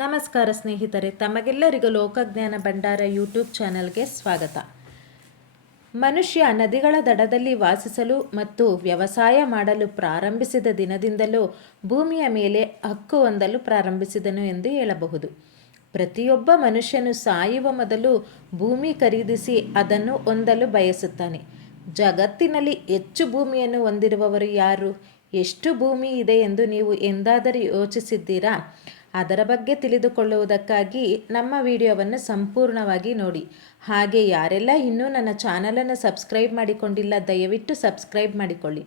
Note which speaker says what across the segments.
Speaker 1: ನಮಸ್ಕಾರ ಸ್ನೇಹಿತರೆ, ತಮಗೆಲ್ಲರಿಗೂ ಲೋಕಜ್ಞಾನ ಭಂಡಾರ ಯೂಟ್ಯೂಬ್ ಚಾನಲ್ಗೆ ಸ್ವಾಗತ. ಮನುಷ್ಯ ನದಿಗಳ ದಡದಲ್ಲಿ ವಾಸಿಸಲು ಮತ್ತು ವ್ಯವಸಾಯ ಮಾಡಲು ಪ್ರಾರಂಭಿಸಿದ ದಿನದಿಂದಲೂ ಭೂಮಿಯ ಮೇಲೆ ಹಕ್ಕು ಹೊಂದಲು ಪ್ರಾರಂಭಿಸಿದನು ಎಂದು ಹೇಳಬಹುದು. ಪ್ರತಿಯೊಬ್ಬ ಮನುಷ್ಯನು ಸಾಯುವ ಮೊದಲು ಭೂಮಿ ಖರೀದಿಸಿ ಅದನ್ನು ಹೊಂದಲು ಬಯಸುತ್ತಾನೆ. ಜಗತ್ತಿನಲ್ಲಿ ಹೆಚ್ಚು ಭೂಮಿಯನ್ನು ಹೊಂದಿರುವವರು ಯಾರು? ಎಷ್ಟು ಭೂಮಿ ಇದೆ ಎಂದು ನೀವು ಎಂದಾದರೂ ಯೋಚಿಸಿದ್ದೀರಾ? ಅದರ ಬಗ್ಗೆ ತಿಳಿದುಕೊಳ್ಳುವುದಕ್ಕಾಗಿ ನಮ್ಮ ವಿಡಿಯೋವನ್ನು ಸಂಪೂರ್ಣವಾಗಿ ನೋಡಿ. ಹಾಗೆ ಯಾರೆಲ್ಲ ಇನ್ನೂ ನನ್ನ ಚಾನಲನ್ನು ಸಬ್ಸ್ಕ್ರೈಬ್ ಮಾಡಿಕೊಂಡಿಲ್ಲ, ದಯವಿಟ್ಟು ಸಬ್ಸ್ಕ್ರೈಬ್ ಮಾಡಿಕೊಳ್ಳಿ.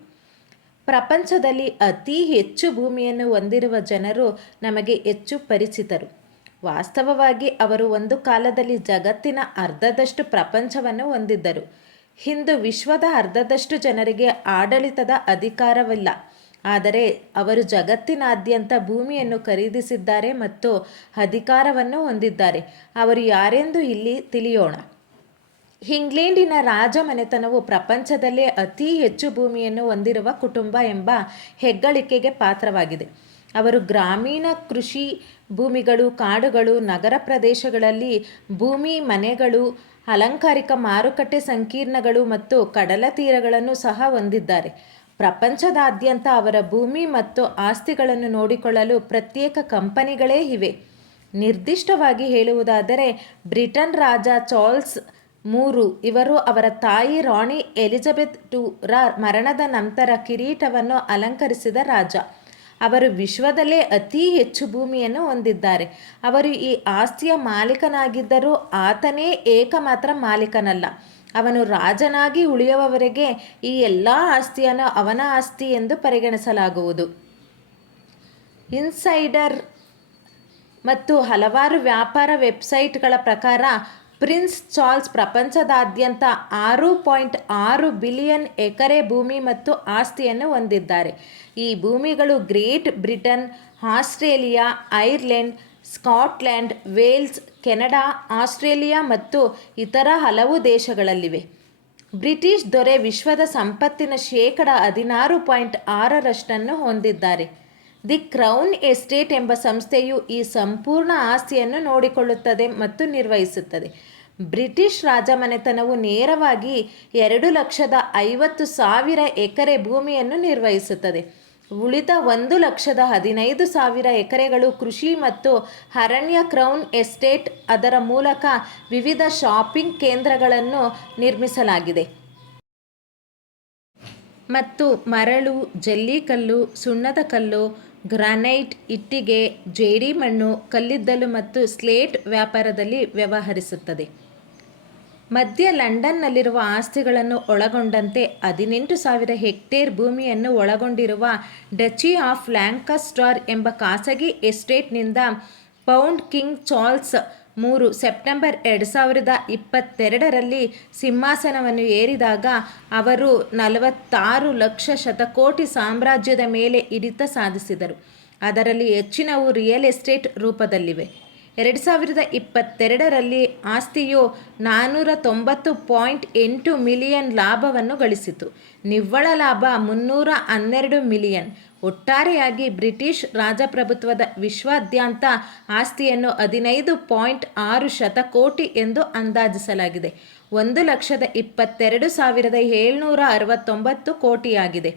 Speaker 1: ಪ್ರಪಂಚದಲ್ಲಿ ಅತಿ ಹೆಚ್ಚು ಭೂಮಿಯನ್ನು ಹೊಂದಿರುವ ಜನರು ನಮಗೆ ಹೆಚ್ಚು ಪರಿಚಿತರು. ವಾಸ್ತವವಾಗಿ ಅವರು ಒಂದು ಕಾಲದಲ್ಲಿ ಜಗತ್ತಿನ ಅರ್ಧದಷ್ಟು ಪ್ರಪಂಚವನ್ನು ಹೊಂದಿದ್ದರು. ಇಂದು ವಿಶ್ವದ ಅರ್ಧದಷ್ಟು ಜನರಿಗೆ ಆಡಳಿತದ ಅಧಿಕಾರವಿಲ್ಲ. ಆದರೆ ಅವರು ಜಗತ್ತಿನಾದ್ಯಂತ ಭೂಮಿಯನ್ನು ಖರೀದಿಸಿದ್ದಾರೆ ಮತ್ತು ಅಧಿಕಾರವನ್ನು ಹೊಂದಿದ್ದಾರೆ. ಅವರು ಯಾರೆಂದು ಇಲ್ಲಿ ತಿಳಿಯೋಣ. ಇಂಗ್ಲೆಂಡಿನ ರಾಜಮನೆತನವು ಪ್ರಪಂಚದಲ್ಲೇ ಅತಿ ಹೆಚ್ಚು ಭೂಮಿಯನ್ನು ಹೊಂದಿರುವ ಕುಟುಂಬ ಎಂಬ ಹೆಗ್ಗಳಿಕೆಗೆ ಪಾತ್ರವಾಗಿದೆ. ಅವರು ಗ್ರಾಮೀಣ ಕೃಷಿ ಭೂಮಿಗಳು, ಕಾಡುಗಳು, ನಗರ ಪ್ರದೇಶಗಳಲ್ಲಿ ಭೂಮಿ, ಮನೆಗಳು, ಅಲಂಕಾರಿಕ ಮಾರುಕಟ್ಟೆ ಸಂಕೀರ್ಣಗಳು ಮತ್ತು ಕಡಲ ತೀರಗಳನ್ನು ಸಹ ಹೊಂದಿದ್ದಾರೆ. ಪ್ರಪಂಚದಾದ್ಯಂತ ಅವರ ಭೂಮಿ ಮತ್ತು ಆಸ್ತಿಗಳನ್ನು ನೋಡಿಕೊಳ್ಳಲು ಪ್ರತ್ಯೇಕ ಕಂಪನಿಗಳೇ ಇವೆ. ನಿರ್ದಿಷ್ಟವಾಗಿ ಹೇಳುವುದಾದರೆ, ಬ್ರಿಟನ್ ರಾಜ ಚಾರ್ಲ್ಸ್ ಮೂರು ಇವರು ಅವರ ತಾಯಿ ರಾಣಿ ಎಲಿಜಬೆತ್ ಟೂರ ಮರಣದ ನಂತರ ಕಿರೀಟವನ್ನು ಅಲಂಕರಿಸಿದ ರಾಜ. ಅವರು ವಿಶ್ವದಲ್ಲೇ ಅತಿ ಹೆಚ್ಚು ಭೂಮಿಯನ್ನು ಹೊಂದಿದ್ದಾರೆ. ಅವರು ಈ ಆಸ್ತಿಯ ಮಾಲೀಕನಾಗಿದ್ದರೂ ಆತನೇ ಏಕಮಾತ್ರ ಮಾಲೀಕನಲ್ಲ. ಅವನು ರಾಜನಾಗಿ ಉಳಿಯುವವರೆಗೆ ಈ ಎಲ್ಲ ಆಸ್ತಿಯನ್ನು ಅವನ ಆಸ್ತಿ ಎಂದು ಪರಿಗಣಿಸಲಾಗುವುದು. ಇನ್ಸೈಡರ್ ಮತ್ತು ಹಲವಾರು ವ್ಯಾಪಾರ ವೆಬ್ಸೈಟ್ಗಳ ಪ್ರಕಾರ ಪ್ರಿನ್ಸ್ ಚಾರ್ಲ್ಸ್ ಪ್ರಪಂಚದಾದ್ಯಂತ ಆರು ಪಾಯಿಂಟ್ ಆರು ಬಿಲಿಯನ್ ಎಕರೆ ಭೂಮಿ ಮತ್ತು ಆಸ್ತಿಯನ್ನು ಹೊಂದಿದ್ದಾರೆ. ಈ ಭೂಮಿಗಳು Great Britain, Australia, Ireland Scotland Wales, Canada, Australia ಮತ್ತು ಇತರ ಹಲವು ದೇಶಗಳಲ್ಲಿವೆ. ಬ್ರಿಟಿಷ್ ದೊರೆ ವಿಶ್ವದ ಸಂಪತ್ತಿನ ಶೇಕಡ ಹದಿನಾರು ಪಾಯಿಂಟ್ ಆರರಷ್ಟನ್ನು ಹೊಂದಿದ್ದಾರೆ. ದಿ ಕ್ರೌನ್ ಎಸ್ಟೇಟ್ ಎಂಬ ಸಂಸ್ಥೆಯು ಈ ಸಂಪೂರ್ಣ ಆಸ್ತಿಯನ್ನು ನೋಡಿಕೊಳ್ಳುತ್ತದೆ ಮತ್ತು ನಿರ್ವಹಿಸುತ್ತದೆ. ಬ್ರಿಟಿಷ್ ರಾಜಮನೆತನವು ನೇರವಾಗಿ ಎರಡು ಲಕ್ಷದ ಐವತ್ತು ಸಾವಿರ ಎಕರೆ ಭೂಮಿಯನ್ನು ನಿರ್ವಹಿಸುತ್ತದೆ. ಉಳಿದ ಒಂದು ಲಕ್ಷದ ಹದಿನೈದು ಸಾವಿರ ಎಕರೆಗಳು ಕೃಷಿ ಮತ್ತು ಅರಣ್ಯ ಕ್ರೌನ್ ಎಸ್ಟೇಟ್ ಅದರ ಮೂಲಕ ವಿವಿಧ ಶಾಪಿಂಗ್ ಕೇಂದ್ರಗಳನ್ನು ನಿರ್ಮಿಸಲಾಗಿದೆ. ಮತ್ತು ಮರಳು, ಜಲ್ಲಿಕಲ್ಲು, ಸುಣ್ಣದ ಕಲ್ಲು, ಗ್ರಾನೈಟ್, ಇಟ್ಟಿಗೆ ಜೇಡಿಮಣ್ಣು ಕಲ್ಲಿದ್ದಲು ಮತ್ತು ಸ್ಲೇಟ್ ವ್ಯಾಪಾರದಲ್ಲಿ ವ್ಯವಹರಿಸುತ್ತದೆ. ಮಧ್ಯ ಲಂಡನ್ನಲ್ಲಿರುವ ಆಸ್ತಿಗಳನ್ನು ಒಳಗೊಂಡಂತೆ ಹದಿನೆಂಟು ಸಾವಿರ ಹೆಕ್ಟೇರ್ ಭೂಮಿಯನ್ನು ಒಳಗೊಂಡಿರುವ ಡಚಿ ಆಫ್ ಲ್ಯಾಂಕಸ್ಟಾರ್ ಎಂಬ ಖಾಸಗಿ ಎಸ್ಟೇಟ್ನಿಂದ ಪೌಂಡ್ ಕಿಂಗ್ ಚಾರ್ಲ್ಸ್ ಮೂರು ಸೆಪ್ಟೆಂಬರ್ ಎರಡು ಸಾವಿರದ ಇಪ್ಪತ್ತೆರಡರಲ್ಲಿ ಸಿಂಹಾಸನವನ್ನು ಏರಿದಾಗ ಅವರು ನಲವತ್ತಾರು ಲಕ್ಷ ಶತಕೋಟಿ ಸಾಮ್ರಾಜ್ಯದ ಮೇಲೆ ಹಿಡಿತ ಸಾಧಿಸಿದರು. ಅದರಲ್ಲಿ ಹೆಚ್ಚಿನವು ರಿಯಲ್ ಎಸ್ಟೇಟ್ ರೂಪದಲ್ಲಿವೆ. ಎರಡು ಸಾವಿರದ ಇಪ್ಪತ್ತೆರಡರಲ್ಲಿ ಆಸ್ತಿಯು ನಾನ್ನೂರ ತೊಂಬತ್ತು ಪಾಯಿಂಟ್ ಎಂಟು ಮಿಲಿಯನ್ ಲಾಭವನ್ನು ಗಳಿಸಿತು. ನಿವ್ವಳ ಲಾಭ ಮುನ್ನೂರ ಹನ್ನೆರಡು ಮಿಲಿಯನ್. ಒಟ್ಟಾರೆಯಾಗಿ ಬ್ರಿಟಿಷ್ ರಾಜಪ್ರಭುತ್ವದ ವಿಶ್ವಾದ್ಯಂತ ಆಸ್ತಿಯನ್ನು ಹದಿನೈದು ಪಾಯಿಂಟ್ ಆರು ಶತಕೋಟಿ ಎಂದು ಅಂದಾಜಿಸಲಾಗಿದೆ. ಒಂದು ಲಕ್ಷದ ಇಪ್ಪತ್ತೆರಡು ಸಾವಿರದ ಏಳ್ನೂರ ಅರವತ್ತೊಂಬತ್ತು ಕೋಟಿಯಾಗಿದೆ.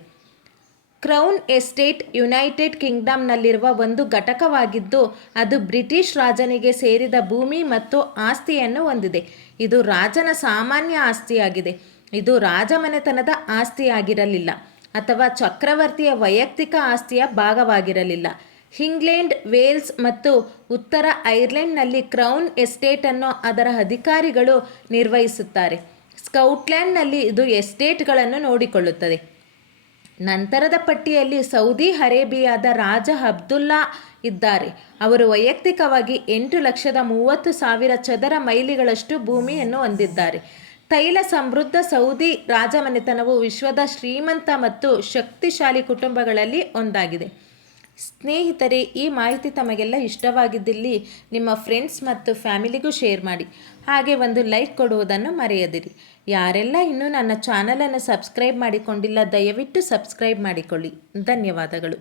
Speaker 1: ಕ್ರೌನ್ ಎಸ್ಟೇಟ್ ಯುನೈಟೆಡ್ ಕಿಂಗ್ಡಮ್ನಲ್ಲಿರುವ ಒಂದು ಘಟಕವಾಗಿದ್ದು, ಅದು ಬ್ರಿಟಿಷ್ ರಾಜನಿಗೆ ಸೇರಿದ ಭೂಮಿ ಮತ್ತು ಆಸ್ತಿಯನ್ನು ಹೊಂದಿದೆ. ಇದು ರಾಜನ ಸಾಮಾನ್ಯ ಆಸ್ತಿಯಾಗಿದೆ. ಇದು ರಾಜಮನೆತನದ ಆಸ್ತಿಯಾಗಿರಲಿಲ್ಲ. ಅಥವಾ ಚಕ್ರವರ್ತಿಯ ವೈಯಕ್ತಿಕ ಆಸ್ತಿಯ ಭಾಗವಾಗಿರಲಿಲ್ಲ. ಇಂಗ್ಲೆಂಡ್, ವೇಲ್ಸ್ ಮತ್ತು ಉತ್ತರ ಐರ್ಲೆಂಡ್ನಲ್ಲಿ ಕ್ರೌನ್ ಎಸ್ಟೇಟನ್ನು ಅದರ ಅಧಿಕಾರಿಗಳು ನಿರ್ವಹಿಸುತ್ತಾರೆ. ಸ್ಕೌಟ್ಲ್ಯಾಂಡ್ನಲ್ಲಿ ಇದು ಎಸ್ಟೇಟ್ಗಳನ್ನು ನೋಡಿಕೊಳ್ಳುತ್ತದೆ. ನಂತರದ ಪಟ್ಟಿಯಲ್ಲಿ ಸೌದಿ ಅರೇಬಿಯಾದ ರಾಜ ಅಬ್ದುಲ್ಲಾ ಇದ್ದಾರೆ. ಅವರು ವೈಯಕ್ತಿಕವಾಗಿ ಎಂಟು ಲಕ್ಷದ ಮೂವತ್ತು ಸಾವಿರ ಚದರ ಮೈಲಿಗಳಷ್ಟು ಭೂಮಿಯನ್ನು ಹೊಂದಿದ್ದಾರೆ. ತೈಲ ಸಮೃದ್ಧ ಸೌದಿ ರಾಜಮನೆತನವು ವಿಶ್ವದ ಶ್ರೀಮಂತ ಮತ್ತು ಶಕ್ತಿಶಾಲಿ ಕುಟುಂಬಗಳಲ್ಲಿ ಒಂದಾಗಿದೆ. ಸ್ನೇಹಿತರೆ, ಈ ಮಾಹಿತಿ ತಮಗೆಲ್ಲ ಇಷ್ಟವಾಗಿದ್ದಲ್ಲಿ ನಿಮ್ಮ ಫ್ರೆಂಡ್ಸ್ ಮತ್ತು ಫ್ಯಾಮಿಲಿಗೂ ಶೇರ್ ಮಾಡಿ. ಹಾಗೆ ಒಂದು ಲೈಕ್ ಕೊಡುವುದನ್ನು ಮರೆಯದಿರಿ. ಯಾರೆಲ್ಲ ಇನ್ನೂ ನನ್ನ ಚಾನಲನ್ನು ಸಬ್ಸ್ಕ್ರೈಬ್ ಮಾಡಿಕೊಂಡಿಲ್ಲ, ದಯವಿಟ್ಟು ಸಬ್ಸ್ಕ್ರೈಬ್ ಮಾಡಿಕೊಳ್ಳಿ. ಧನ್ಯವಾದಗಳು.